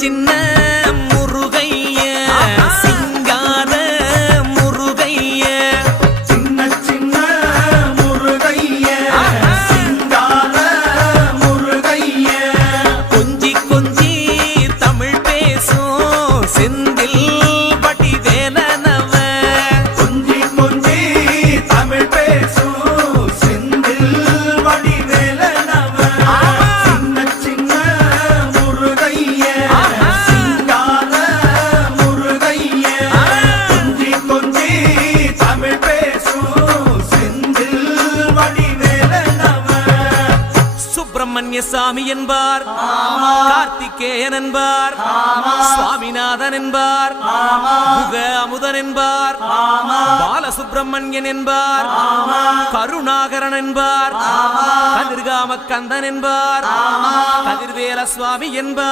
சின்ன முருகைய சிங்கார முருகைய சின்ன சின்ன முருகைய சிங்கார முருகைய கொஞ்சி கொஞ்சி தமிழ் பேசும் செந்தில் வடிவேலனவ கொஞ்சி கொஞ்சி தமிழ் பேசும் செந்தில் வடிவேலனவ சின்ன சின்ன முருகைய சிங்கார முருகைய கொஞ்சி கொஞ்சி தமிழ் பேசும் செந்தில் வடிவேலனவ சுப்பிரமணிய சாமி என்பார், கார்த்திகேயன் என்பார், சுவாமிநாதன் என்பார், முக அமுதன் என்பார், பாலசுப்பிரமணியன் என்பார், கருணாகரன் என்பார், கதிர்காம கந்தன் என்பார், கதிர்வேல சுவாமி என்பார்.